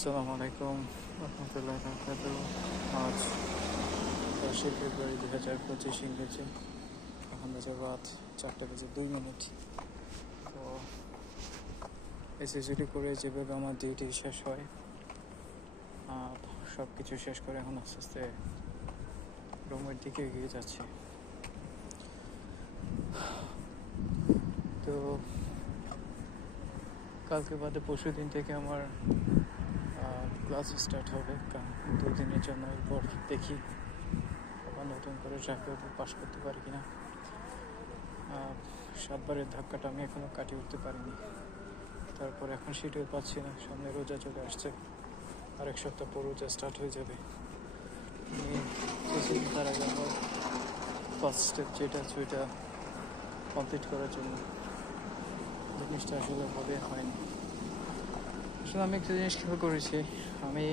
আসসালামু আলাইকুম রহমতুল্লাহ বরকাতুহ। আজ 10 ফেব্রুয়ারি 2025 ইংরেজি। এখন বাজে রাত 4:02। তো এসএসসিটি করে যেভাবে আমার ডিউটি শেষ হয়, সব কিছু শেষ করে এখন আস্তে আস্তে রুমের দিকে এগিয়ে যাচ্ছে। তো কালকে বাদে পরশু দিন থেকে আমার ক্লাস স্টার্ট হবে, কারণ 2 দিনের জন্য। এরপর দেখি আবার নতুন করে ট্রাই করবো পাস করতে পারি কিনা। 7বারের ধাক্কাটা আমি এখনও কাটিয়ে উঠতে পারিনি। তারপর এখন শিডিউল পাচ্ছি না, সামনে রোজা চলে আসছে, আর 1 সপ্তাহ পর রোজা স্টার্ট হয়ে যাবে। তার আগে আমার ফার্স্ট স্টেপ যেটা আছে ওইটা কমপ্লিট করার জন্য জিনিসটা আসলে বলে হয়নি। আসলে আমি একটা জিনিস খেয়াল করেছি, আমি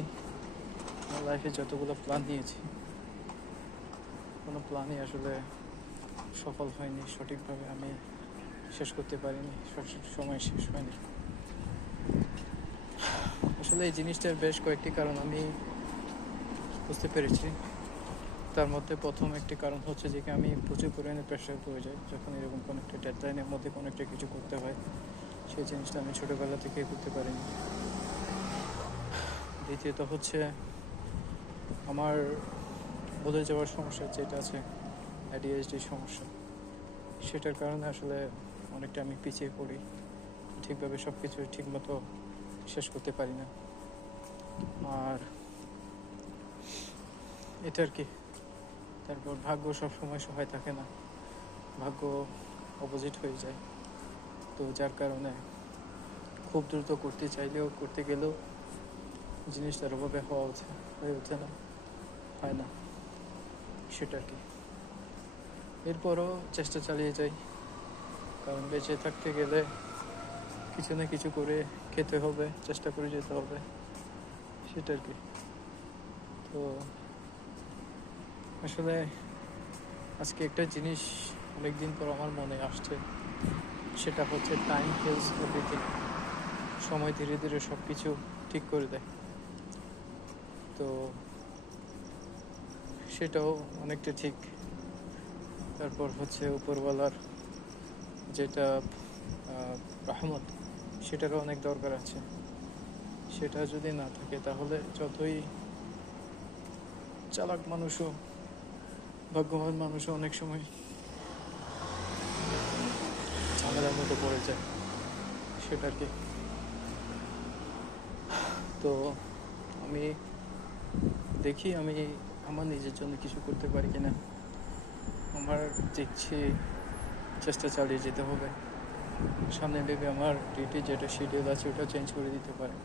আমার লাইফে যতগুলো প্ল্যান নিয়েছি, কোনো প্ল্যানই আসলে সফল হয়নি, সঠিকভাবে আমি শেষ করতে পারিনি, সঠিক সময় শেষ হয়নি। আসলে এই জিনিসটার বেশ কয়েকটি কারণ আমি বুঝতে পেরেছি। তার মধ্যে প্রথম একটি কারণ হচ্ছে যে আমি প্রচুর পরিমাণে প্রেশার পড়ে যাই যখন এরকম কোনো একটা ডেডলাইনের মধ্যে কোনো একটা কিছু করতে হয়। সেই জিনিসটা আমি ছোটোবেলা থেকে করতে পারিনি। দ্বিতীয়ত হচ্ছে আমার বলে যাওয়ার সমস্যা যেটা আছে, ADHD সমস্যা, সেটার কারণে আসলে অনেকটা আমি পিছিয়ে পড়ি, ঠিকভাবে সব কিছু ঠিকমতো শেষ করতে পারি না। আর এটা আর কি। তারপর ভাগ্য সবসময় সহায় থাকে না, ভাগ্য অপোজিট হয়ে যায়। তো যার কারণে খুব দ্রুত করতে চাইলেও, করতে গেলেও জিনিসটার অভাবে হয়ে ওঠে না, হয় না, সেটা আর কি। এরপরও চেষ্টা চালিয়ে যাই, কারণ বেঁচে থাকতে গেলে কিছু না কিছু করে খেতে হবে, চেষ্টা করে যেতে হবে, সেটা আর কি। তো আসলে আজকে একটা জিনিস অনেকদিন পর আমার মনে আসছে, সেটা হচ্ছে টাইম হিলস এভরিথিং। সময় ধীরে ধীরে সব কিছু ঠিক করে দেয়। তো সেটাও অনেকটা ঠিক। তারপর হচ্ছে উপরওয়ালার যেটা রহমত, সেটারও অনেক দরকার আছে। সেটা যদি না থাকে তাহলে যতই চালাক মানুষও, ভাগ্যবান মানুষও অনেক সময় ঝামেলার মতো পড়ে যায়, সেটা আর কি। তো আমি দেখি আমি আমার নিজের জন্য কিছু করতে পারি কিনা। আমার দেখছি চেষ্টা চালিয়ে যেতে হবে। সামনে ভেবে আমার ডিউটি যেটা শিডিউল আছে ওটা চেঞ্জ করে দিতে পারে,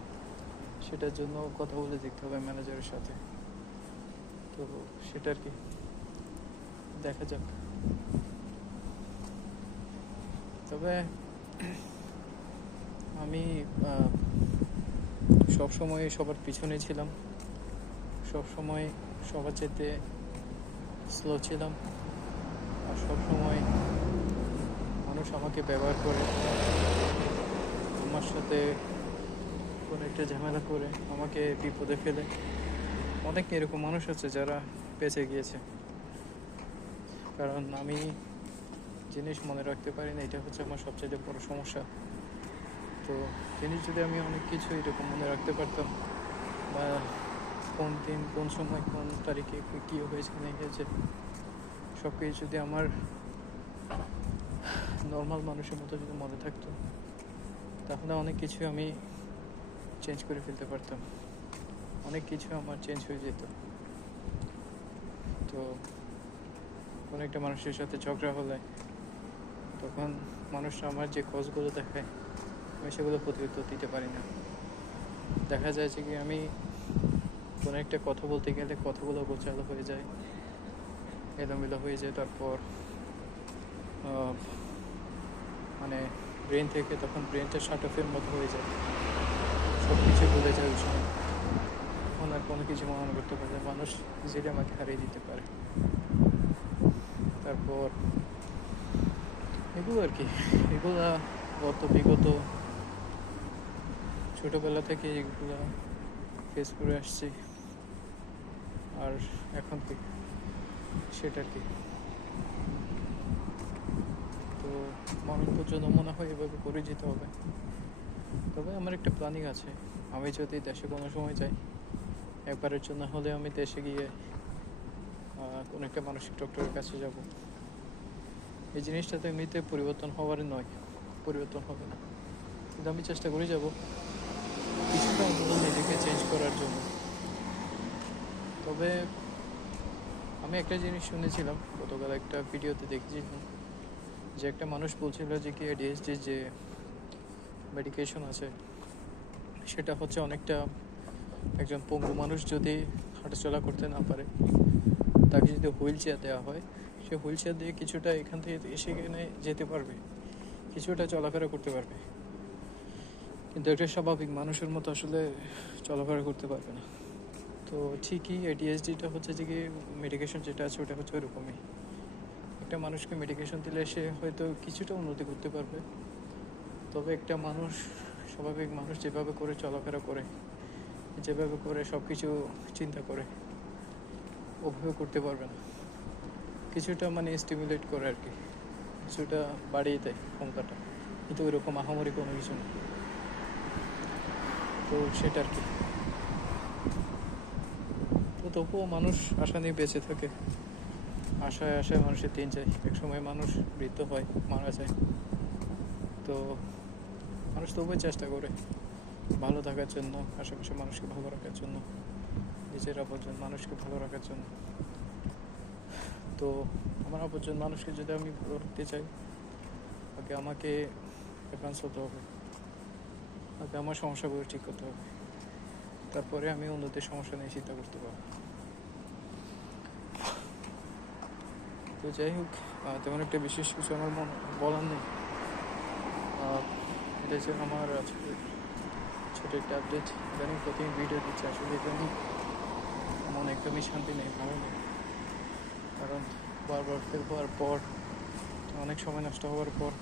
সেটার জন্য কথা বলে দেখতে হবে ম্যানেজারের সাথে। তো সেটা আর কি, দেখা যাক। তবে আমি সবসময় সবার পিছনে ছিলাম, সবসময় সবার চাইতে স্লো ছিলাম, আর সবসময় মানুষ আমাকে ব্যবহার করে, আমার সাথে কোনো একটা ঝামেলা করে আমাকে বিপদে ফেলে। অনেক এরকম মানুষ আছে যারা বেঁচে গিয়েছে, কারণ আমি জিনিস মনে রাখতে পারি না, এটা হচ্ছে আমার সবচেয়ে বড় সমস্যা। তো জিনিস যদি আমি অনেক কিছু এরকম মনে রাখতে পারতাম, বা কোন দিন কোন সময় কোন তারিখে কী হয়েছে না হয়েছে সব কিছু যদি আমার নর্মাল মানুষের মতো যদি মনে থাকতো, তাহলে অনেক কিছু আমি চেঞ্জ করে ফেলতে পারতাম, অনেক কিছু আমার চেঞ্জ হয়ে যেত। তো কোনো একটা মানুষের সাথে ঝগড়া হলে তখন মানুষরা আমার যে কজগুলো দেখায়, আমি সেগুলো প্রতিউত্তর দিতে পারি না। দেখা যায় যে কি আমি কোনো একটা কথা বলতে গেলে কথাগুলো গোছালো হয়ে যায়, এলোমেলো হয়ে যায়। তারপর মানে ব্রেন থেকে তখন ব্রেনটা শাট অফের মতো হয়ে যায়, সব কিছু ভুলে যায় ওই সময়। তখন আর কোনো কিছু মনে করতে পারে, মানুষ ইজিলি আমাকে হারিয়ে দিতে পারে। তারপর এগুলো আর কি, এগুলা বিগত ছোটোবেলা থেকে এগুলো ফেস করে আসছি, আর এখন কি সেটা কি। তো মরণ পর্যন্ত মনে হয় এভাবে করে যেতে হবে। তবে আমার একটা প্ল্যানিং আছে, আমি যদি দেশে কোনো সময় যাই, একবারের জন্য হলে আমি দেশে গিয়ে কোনো একটা মানসিক ডক্টরের কাছে যাব। এই জিনিসটা তো এমনিতে পরিবর্তন হওয়ার নয়, পরিবর্তন হবে না, কিন্তু আমি চেষ্টা করে যাব কিছুটা অন্তত নিজেকে চেঞ্জ করার জন্য। তবে আমি একটা জিনিস শুনেছিলাম, গতকাল একটা ভিডিওতে দেখেছিলাম যে একটা মানুষ বলছিল যে কি ADHD যে মেডিকেশন আছে সেটা হচ্ছে অনেকটা, একজন পঙ্গু মানুষ যদি হাঁটাচলা করতে না পারে তাকে যদি হুইল চেয়ার দেওয়া হয়, সে হুইল চেয়ার দিয়ে কিছুটা এখান থেকে সেখানে যেতে পারবে, কিছুটা চলাফেরা করতে পারবে, কিন্তু একটা স্বাভাবিক মানুষের মতো আসলে চলাফেরা করতে পারবে না। তো ঠিকই ADHDটা হচ্ছে যে কি মেডিকেশন যেটা আছে ওটা হচ্ছে ওইরকমই। একটা মানুষকে মেডিকেশন দিলে সে হয়তো কিছুটা উন্নতি করতে পারবে, তবে একটা মানুষ, স্বাভাবিক মানুষ যেভাবে করে চলাফেরা করে, যেভাবে করে সব কিছু চিন্তা করে, ওভাবে করতে পারবে না। কিছুটা মানে স্টিমুলেট করে আর কি, কিছুটা বাড়িয়ে দেয় ক্ষমতাটা, কিন্তু ওইরকম আহামরি কোনো কিছু না। তো সেটা আর কি। তো তবুও মানুষ আশা নিয়ে বেঁচে থাকে, আশায় আশায় মানুষের দিন যায়, একসময় মানুষ মৃত্যু হয়, মারা যায়। তো মানুষ তবুও চেষ্টা করে ভালো থাকার জন্য, আশেপাশে মানুষকে ভালো রাখার জন্য, নিজের আপনজন মানুষকে ভালো রাখার জন্য। তো আমার আপনজন মানুষকে যদি আমি ভালো রাখতে চাই, আগে আমাকে অ্যাডভান্স হতে হবে, আগে আমার সমস্যাগুলো ঠিক করতে হবে, তারপরে আমি অন্যদের সমস্যা নিয়ে চিন্তা করতে পারবো। তো যাই হোক, তেমন একটা বিশেষ কিছু আমার বলার নেই। এটা হচ্ছে আমার আজকে ছোটো একটা আপডেট। ইদানিং প্রতিদিন ভিডিও দিচ্ছে, আসলে ইদানিং মন একদমই শান্তি নেই, ভালো নেই, কারণ বারবার ফেল হওয়ার পর, অনেক সময় নষ্ট হওয়ার পর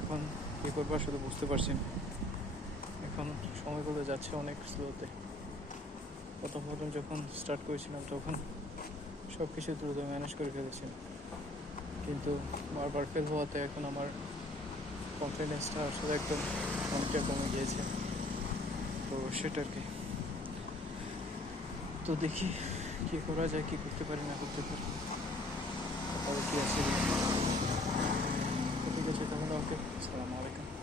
এখন কী করবো আসলে বুঝতে পারছি না। এখন সময়গুলো যাচ্ছে অনেক স্লোতে। প্রথম যখন স্টার্ট করেছিলাম তখন সব কিছু দ্রুত ম্যানেজ করে ফেলেছিলাম, কিন্তু বারবার ফেল হওয়াতে এখন আমার কনফিডেন্সটা আসলে একদম অনেকটা কমে গিয়েছে। তো সেটা আর কি। তো দেখি কী করা যায়, কী করতে পারি না করতে পারি, তাহলে কী আছে। ঠিক আছে, তাহলে ওকে, আসসালামু আলাইকুম।